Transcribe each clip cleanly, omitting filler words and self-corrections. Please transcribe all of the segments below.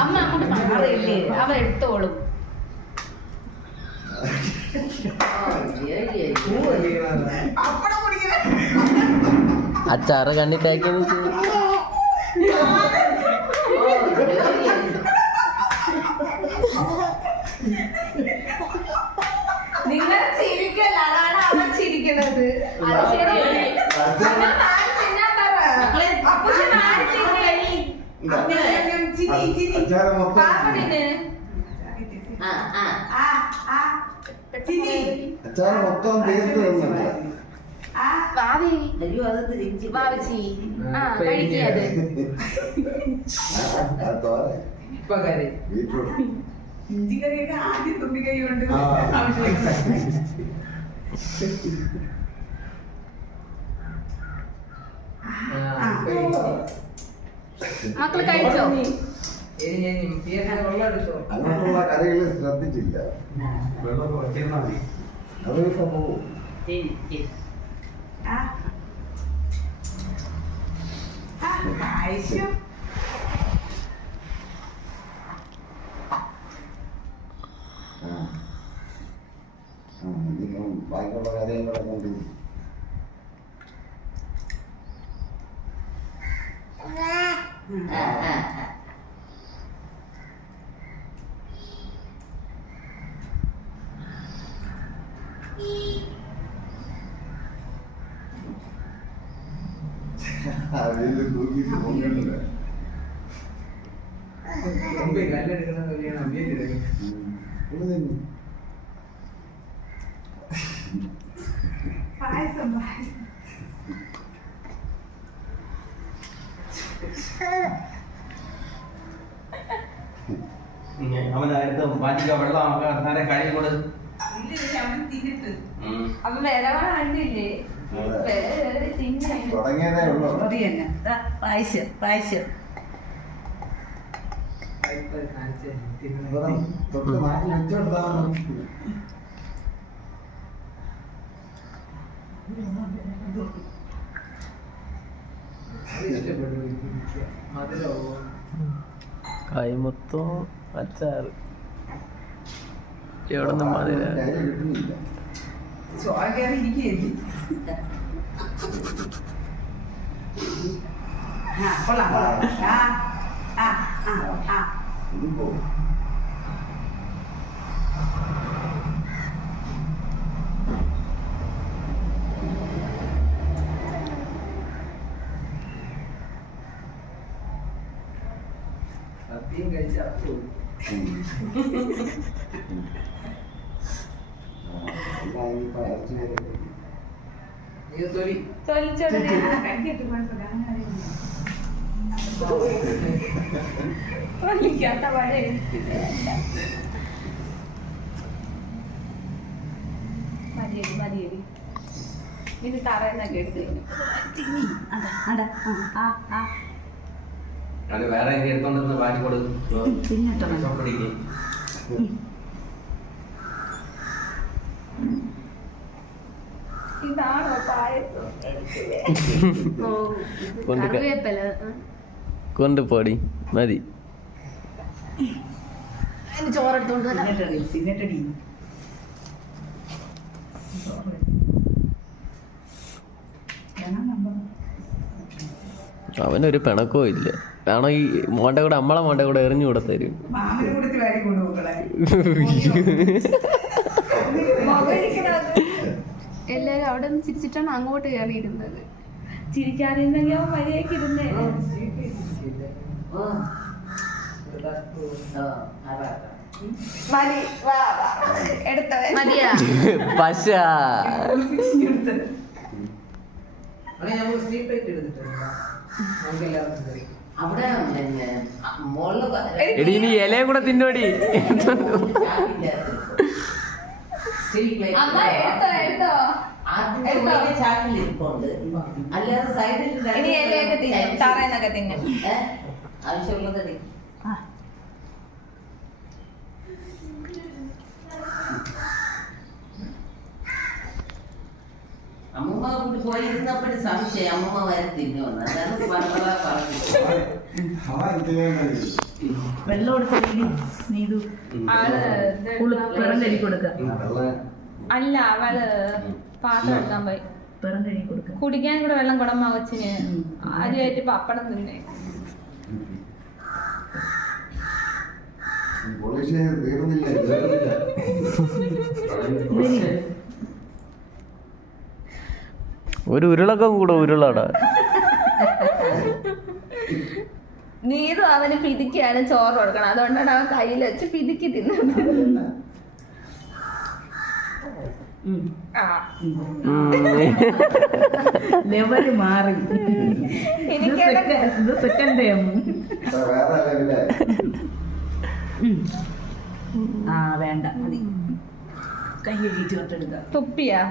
അമ്മ അങ്ങോട്ട് മാറിയില്ലേ അവ എടുത്തോളും. അച്ചാറ് കണ്ണി തേക്കി നിങ്ങൾ ചിരിക്കല്ല, അതാണ് അവൻ ചിരിക്കുന്നത്. അത് ശരിയല്ലേ? അച്ചാറ് മൊത്തം തീർത്ത് ഇഞ്ചി കറിയൊക്കെ ആദ്യം തുമ്പി കൈ കൊണ്ട് മക്കള് കഴിച്ചോ? അങ്ങോട്ടുള്ള കറികൾ ശ്രദ്ധിച്ചില്ല. അതൊക്കെ പോവും. ബാക്കിയുള്ള കറിയും കൂടെ കൊണ്ട് അതിൽ തൂക്കിട്ട് പൊങ്ങുന്നില്ല. പായസം അവനായിട്ട് മാറ്റിക്ക വെള്ളം നേരെ കൈ കൊടു. അപ്പൊ വിലവാണ്ടില്ലേ? തുടങ്ങിയതേ ഉള്ളൂ. പായസം പായസം തൊട്ട് മാറ്റി വെച്ചെടുത്താൽ കൈ മൊത്തം അച്ചാറ് എവിടെ നിന്ന് മതില കിട്ടുന്നില്ല. ചോര കയറി ഇരിക്കുകയല്ലേ. കൊള്ളാം ഇതും പോകും. ഇത് തറയെന്നൊക്കെ എടുത്ത് വേറെ എടുത്തോണ്ടിരുന്ന മാറ്റി കൊടുക്കും. ഇതാണോ പായസം? കൊണ്ടുപോടി മതി. ചോറെടുത്തോണ്ട് തിന്നിട്ടടി അവനൊരു പിണക്കവും ഇല്ല. കാരണം ഈ മോന്റെ കൂടെ നമ്മളെ മോന്റെ കൂടെ എറിഞ്ഞു കൂടെ തരും. എല്ലാരും അവിടെ നിന്ന് ചിരിച്ചിട്ടാണ് അങ്ങോട്ട് കയറിയിരുന്നത്. ചിരിക്കാതിരുന്നെങ്കിൽ അവൻ മര്യാദക്ക് ഇരുന്നേ. പശ എടി ഇനി ഇലയും കൂടെ തിന്നോടി. എടുത്തോ അതിന്റെ ഉള്ളിലെ ചാക്കിൽ ഇരിപ്പുണ്ട്. അല്ലാതെ സൈഡിൽ ഇനി ഇലയൊക്കെ തിന്നും തറയെന്നൊക്കെ തിന്നും. ആവശ്യമുള്ളത് എടുക്ക്. അമ്മൂമ്മ കൂടി പോയിരുന്നപ്പോഴും സംശയം അമ്മൂമ്മ വരെ തിന്നുവന്ന്. അതാണ് പറഞ്ഞു. വെള്ളം എടുത്ത് നീതു പിറം കഴുകി കൊടുക്കുക. അല്ല അവള് പാത്രം എടുക്കാൻ പോയി പിറം കഴുകി കൊടുക്കുക. കുടിക്കാൻ കൂടെ വെള്ളം കുടമ്മ കൊച്ചിന് ആദ്യമായിട്ട് പപ്പടം തിന്നേ. ഒരു ഉരുളക്കം കൂടെ ഉരുളാടാ. നീതും അവന് പിതിക്കാണ് ചോറ് കൊടുക്കണം, അതുകൊണ്ടാണ് അവൻ കയ്യിൽ വെച്ച് പിതിക്കി തിന്നുന്നത്. ലെവല് മാറി. എനിക്ക് ഇത് സെക്കൻഡ് ടൈം. ആ വേണ്ട മതി. കൈ കഴുകിയിട്ട് തൊട്ടെടുക്കുക. തുപ്പിയാ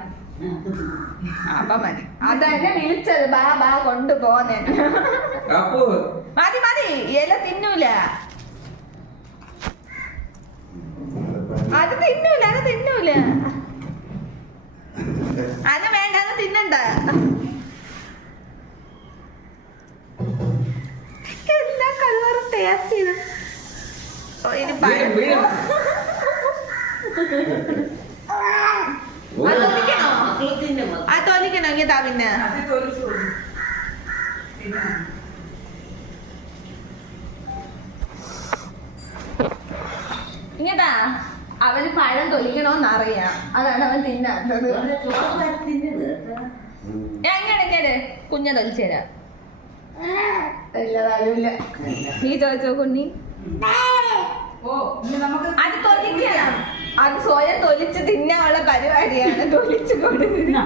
അപ്പൊ മതി. അതന്നെ വിളിച്ചത് ബാ ബാ കൊണ്ടുപോന്നെ. മതി മതി, ഇല തിന്നൂല. അത് തിന്നൂല, അത് തിന്നൂല. അത് വേണ്ട, അത് തിന്നണ്ട. എല്ലാ കളറും ടേസ്റ്റ് ചെയ്തു. ഇനി തോന്നിക്കണോ ഇങ്ങതാ. പിന്നെ ഇങ്ങതാ, അവന് പഴം തൊലിക്കണോന്നറിയാം, അതാണ് അവൻ തിന്നാത്തത്. എങ്ങനെ കുഞ്ഞ തൊലിച്ചേരാ. നീ ചോദിച്ചോ കുഞ്ഞി. അത് തൊലിക്കണം, അത് സ്വയം തൊലിച്ച് തിന്നാനുള്ള പരിപാടിയാണ്. തൊലിച്ചു കൊടുക്കുന്ന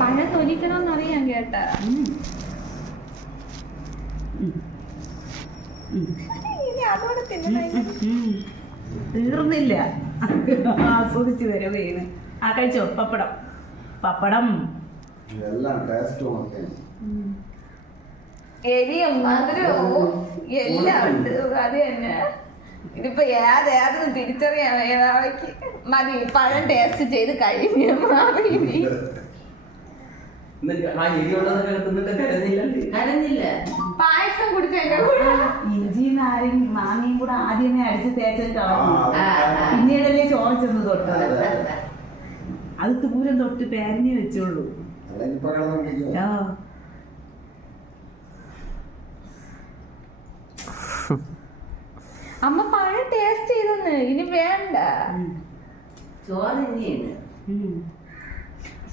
പഴം തൊലിക്കണോന്നറിയാം കേട്ടാ. ഇനി അതോടെ തീർന്നില്ല, ആസ്വദിച്ചു വരെ വീണ്. ആ കഴിച്ചോ പപ്പടം. പപ്പടം എരിയും മധുരവും എല്ലാം ഉണ്ട്. അത് തന്നെ. ഇതിപ്പോ ഏതൊന്നും തിരിച്ചറിയാൻ ഏതാവയ്ക്ക് മതി. പഴം ടേസ്റ്റ് ചെയ്ത് കഴിഞ്ഞ് മാറി. കരഞ്ഞില്ല. പായസം കുടിച്ചേക്ക. ഇഞ്ചിയും മാങ്ങയും കൂടെ ആദ്യമേ അടിച്ച് തേച്ചത് കളഞ്ഞു. പിന്നീടല്ലേ ചോറ് ചെന്ന് തൊട്ടത്. അത് ദൂരം തൊട്ട് പേരനെ വെച്ചോളൂ. അമ്മ പഴം ടേസ്റ്റ് ചെയ്തെന്ന്, ഇനി വേണ്ട. ചോറ് തന്നെയാണ്.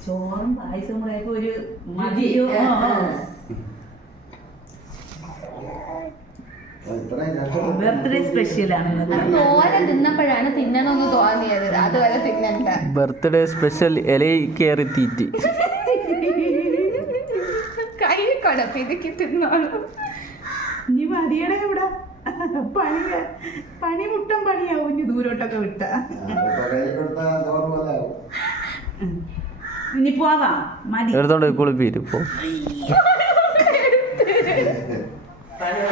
ചോറും പായസം കൂടെ ഒരു മതിയോ. ബർത്ത്ഡേ സ്പെഷ്യൽ ആണ്. തോരെ തിന്നപ്പോഴാണ് തിന്നണമെന്ന് തോന്നിയത്, അതുവരെ തിന്നണ്ട. ബർത്ത്ഡേ സ്പെഷ്യൽ ഇലയിൽ കയറി തീറ്റി. കൈ കൊടപ്പ് ഇതൊക്കെ തിന്നോളൂ. ഇനി മതിയുടെ ഇവിടെ പണി മുട്ടം പണിയാവും. ഇനി ദൂരോട്ടൊക്കെ വിട്ട ഇനി പോവാം. മതി എടുത്തോണ്ട് കുളിപ്പീരും. പഴയ